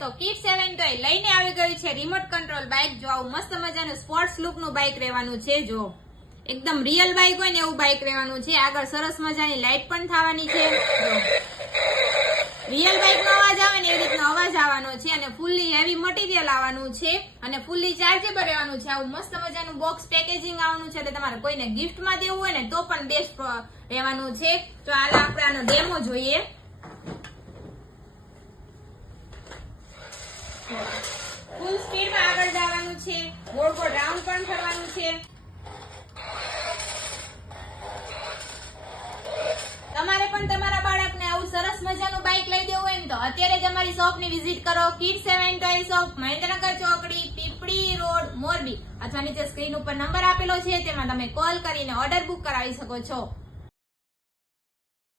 તો kid 7 toy લઈને આવી ગયું છે રિમોટ કંટ્રોલ બાઇક. જો આવું મસ્ત મજાનું સ્પોર્ટ્સ લુક નું બાઇક રહેવાનું છે. જો એકદમ રિયલ બાઇક હોય ને એવું બાઇક રહેવાનું છે. આગળ સરસ મજાની લાઇટ પણ થવાની છે. રિયલ બાઇક નો અવાજ આવે ને એ રીતનો અવાજ આવવાનો છે અને ફૂલ્લી હેવી મટીરિયલ આવવાનું છે અને ફૂલ્લી ચાર્જેબલ રહેવાનું છે. આવું મસ્ત મજાનું બોક્સ પેકેજિંગ આવવાનું છે એટલે તમારે કોઈને ગિફ્ટમાં દેવું હોય ને તો પણ બેસ્ટ રહેવાનું છે. તો હાલ આપણે આનો ડેમો જોઈએ. ફૂલ સ્પીડમાં આગળ જવાનું છે, ગોળ ગોળ રાઉન્ડ પણ કરવાનું છે. તમારે પણ તમારા બાળકને આવું સરસ મજાનું બાઇક લઈ દેવું હોય ને તો અત્યારે જ અમારી શોપની વિઝિટ કરો. કિડ 7 ટોય શોપ, મહેન્દ્રનગર ચોકડી, પીપળી રોડ, મોરબી. અથવા નીચે સ્ક્રીન ઉપર નંબર આપેલો છે તેમાં તમે કોલ કરીને ઓર્ડર બુક કરાવી શકો છો.